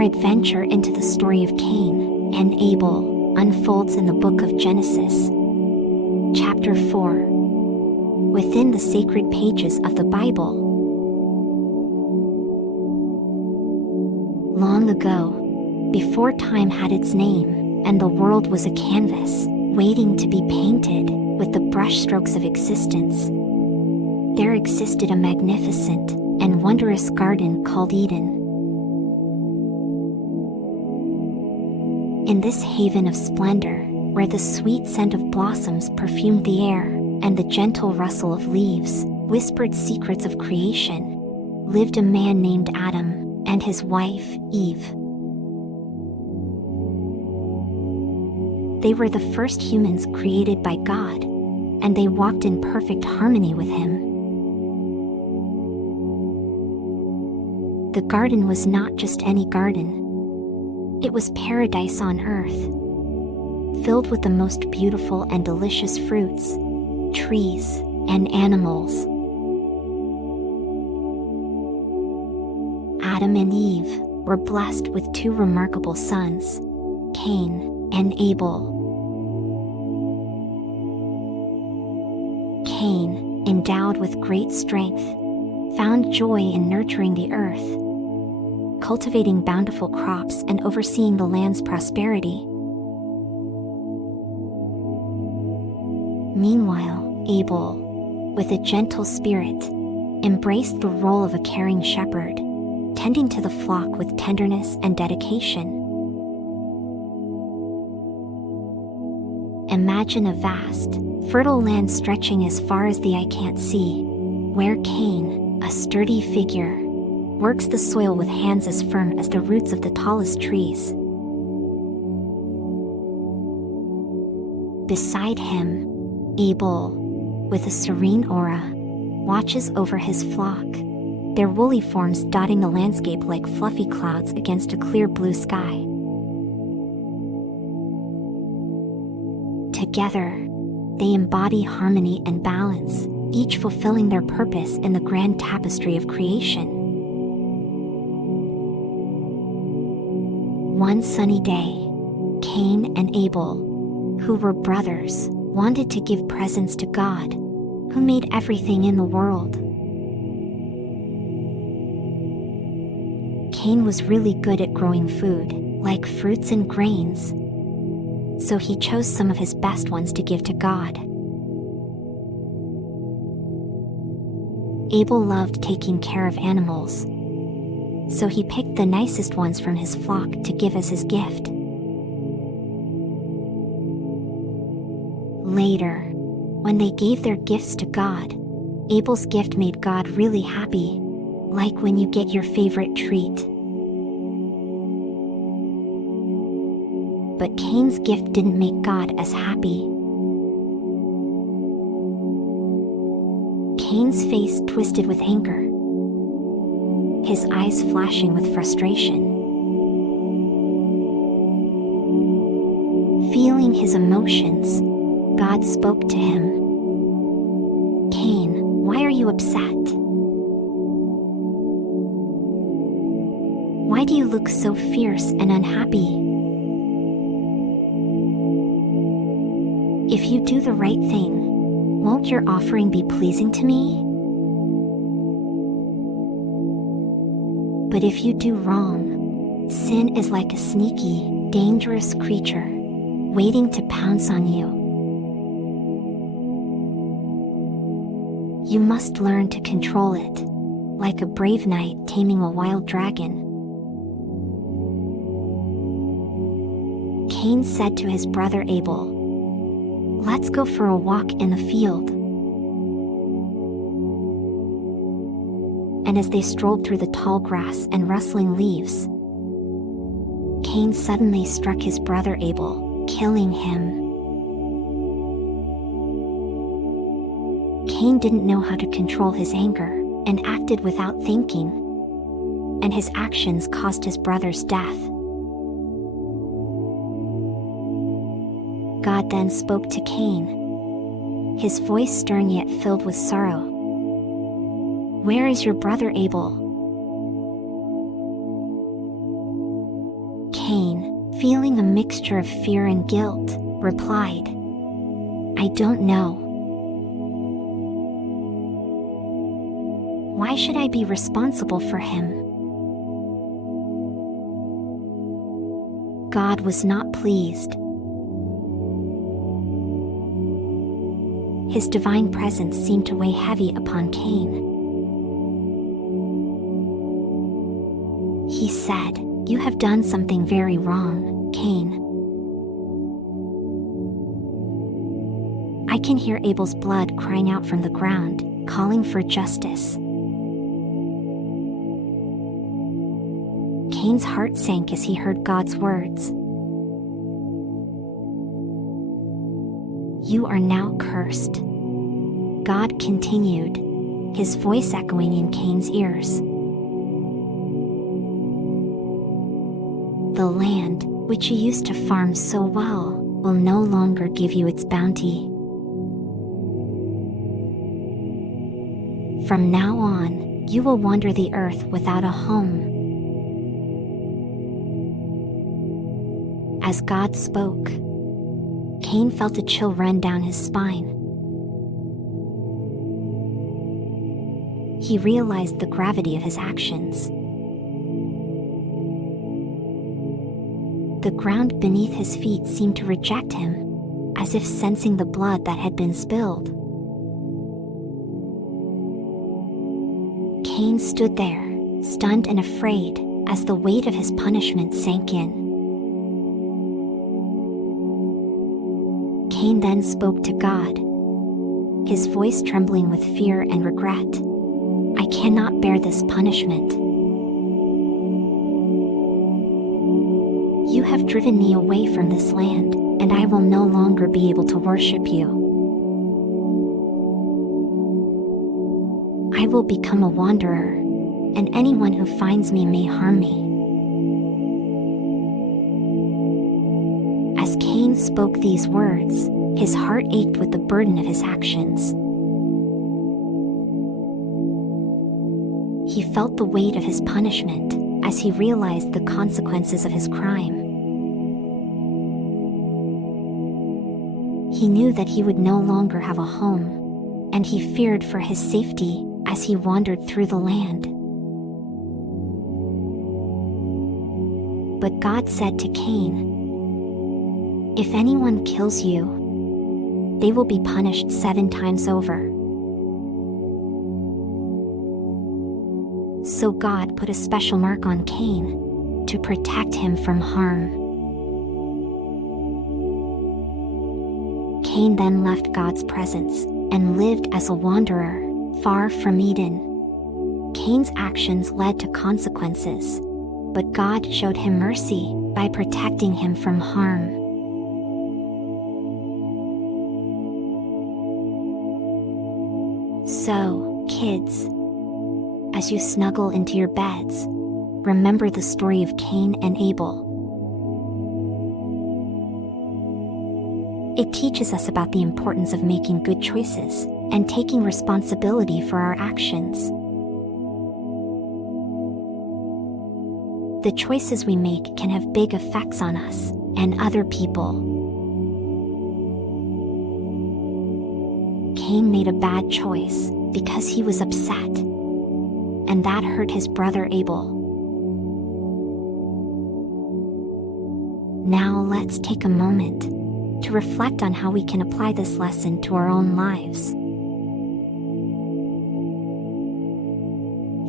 Our adventure into the story of Cain and Abel unfolds in the book of Genesis, chapter 4, within the sacred pages of the Bible. Long ago, before time had its name, and the world was a canvas, waiting to be painted with the brushstrokes of existence, there existed a magnificent and wondrous garden called Eden. In this haven of splendor, where the sweet scent of blossoms perfumed the air, and the gentle rustle of leaves whispered secrets of creation, lived a man named Adam and his wife, Eve. They were the first humans created by God, and they walked in perfect harmony with Him. The garden was not just any garden. It was paradise on earth, filled with the most beautiful and delicious fruits, trees, and animals. Adam and Eve were blessed with two remarkable sons, Cain and Abel. Cain, endowed with great strength, found joy in nurturing the earth, cultivating bountiful crops and overseeing the land's prosperity. Meanwhile, Abel, with a gentle spirit, embraced the role of a caring shepherd, tending to the flock with tenderness and dedication. Imagine a vast, fertile land stretching as far as the eye can't see, where Cain, a sturdy figure, works the soil with hands as firm as the roots of the tallest trees. Beside him, Abel, with a serene aura, watches over his flock, their woolly forms dotting the landscape like fluffy clouds against a clear blue sky. Together, they embody harmony and balance, each fulfilling their purpose in the grand tapestry of creation. One sunny day, Cain and Abel, who were brothers, wanted to give presents to God, who made everything in the world. Cain was really good at growing food, like fruits and grains, so he chose some of his best ones to give to God. Abel loved taking care of animals, so he picked the nicest ones from his flock to give as his gift. Later, when they gave their gifts to God, Abel's gift made God really happy, like when you get your favorite treat. But Cain's gift didn't make God as happy. Cain's face twisted with anger, his eyes flashing with frustration. Feeling his emotions, God spoke to him. "Cain, why are you upset? Why do you look so fierce and unhappy? If you do the right thing, won't your offering be pleasing to me? But if you do wrong, sin is like a sneaky, dangerous creature, waiting to pounce on you. You must learn to control it, like a brave knight taming a wild dragon." Cain said to his brother Abel, "Let's go for a walk in the field." And as they strolled through the tall grass and rustling leaves, Cain suddenly struck his brother Abel, killing him. Cain didn't know how to control his anger and acted without thinking, and his actions caused his brother's death. God then spoke to Cain, his voice stern yet filled with sorrow. "Where is your brother Abel?" feeling a mixture of fear and guilt, replied, "I don't know. Why should I be responsible for him?" God was not pleased. His divine presence seemed to weigh heavy upon Cain. He said, "You have done something very wrong, Cain. I can hear Abel's blood crying out from the ground, calling for justice." Cain's heart sank as he heard God's words. "You are now cursed," God continued, his voice echoing in Cain's ears. "The land, which you used to farm so well, will no longer give you its bounty. From now on, you will wander the earth without a home." As God spoke, Cain felt a chill run down his spine. He realized the gravity of his actions. The ground beneath his feet seemed to reject him, as if sensing the blood that had been spilled. Cain stood there, stunned and afraid, as the weight of his punishment sank in. Cain then spoke to God, his voice trembling with fear and regret. "I cannot bear this punishment. You have driven me away from this land, and I will no longer be able to worship you. I will become a wanderer, and anyone who finds me may harm me." As Cain spoke these words, his heart ached with the burden of his actions. He felt the weight of his punishment as he realized the consequences of his crime. He knew that he would no longer have a home, and he feared for his safety as he wandered through the land. But God said to Cain, "If anyone kills you, they will be punished 7 times over." So God put a special mark on Cain to protect him from harm. Cain then left God's presence and lived as a wanderer, far from Eden. Cain's actions led to consequences, but God showed him mercy by protecting him from harm. So, kids, as you snuggle into your beds, remember the story of Cain and Abel. It teaches us about the importance of making good choices and taking responsibility for our actions. The choices we make can have big effects on us and other people. Cain made a bad choice because he was upset, and that hurt his brother Abel. Now let's take a moment to reflect on how we can apply this lesson to our own lives.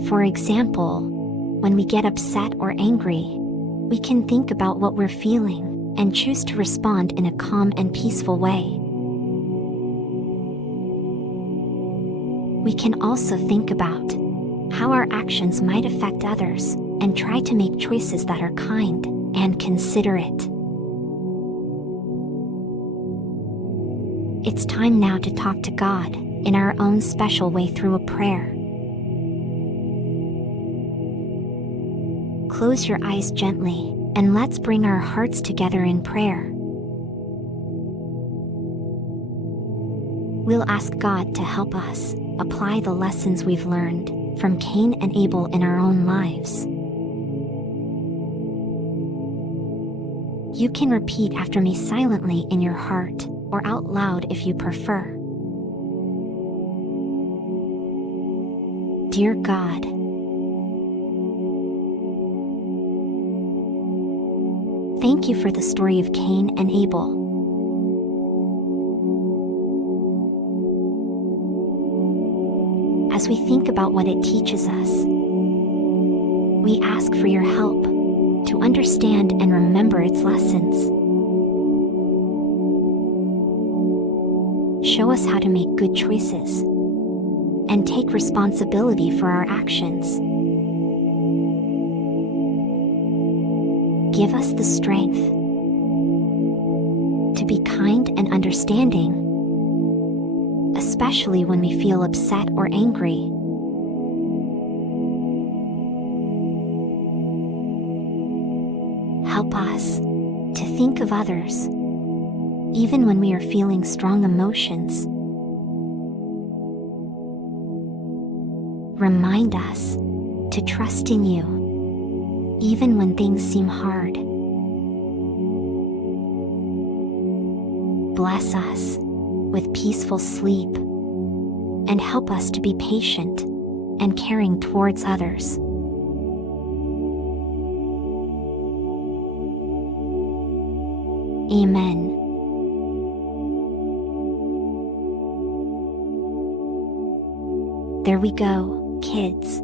For example, when we get upset or angry, we can think about what we're feeling and choose to respond in a calm and peaceful way. We can also think about how our actions might affect others and try to make choices that are kind and considerate. It's time now to talk to God in our own special way through a prayer. Close your eyes gently, and let's bring our hearts together in prayer. We'll ask God to help us apply the lessons we've learned from Cain and Abel in our own lives. You can repeat after me silently in your heart, or out loud if you prefer. Dear God, thank you for the story of Cain and Abel. As we think about what it teaches us, we ask for your help to understand and remember its lessons. Show us how to make good choices and take responsibility for our actions. Give us the strength to be kind and understanding, especially when we feel upset or angry. Help us to think of others, even when we are feeling strong emotions. Remind us to trust in you, even when things seem hard. Bless us with peaceful sleep, and help us to be patient and caring towards others. Amen. There we go, kids.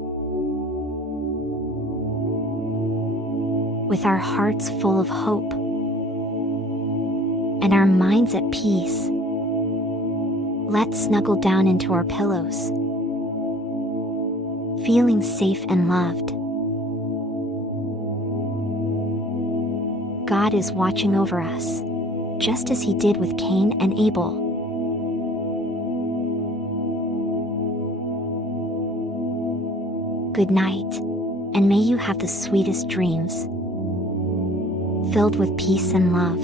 With our hearts full of hope and our minds at peace, let's snuggle down into our pillows, feeling safe and loved. God is watching over us, just as He did with Cain and Abel. Good night, and may you have the sweetest dreams, filled with peace and love.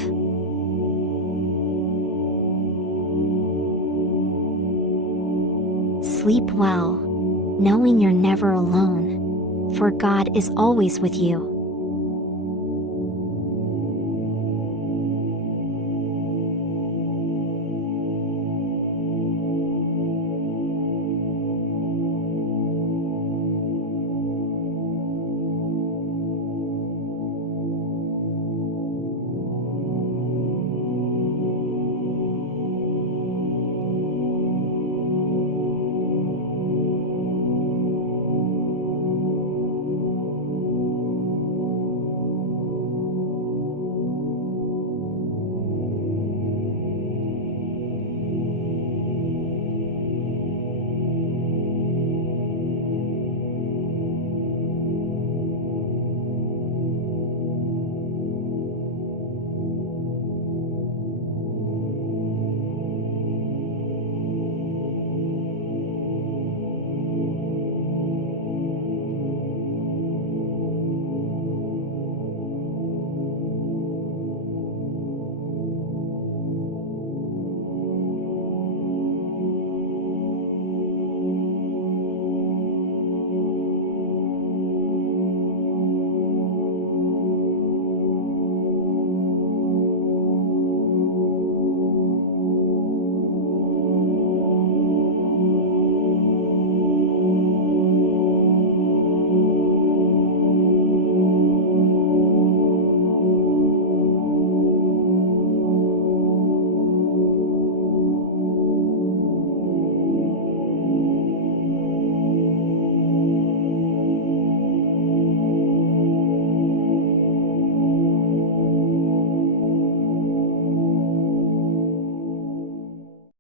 Sleep well, knowing you're never alone, for God is always with you.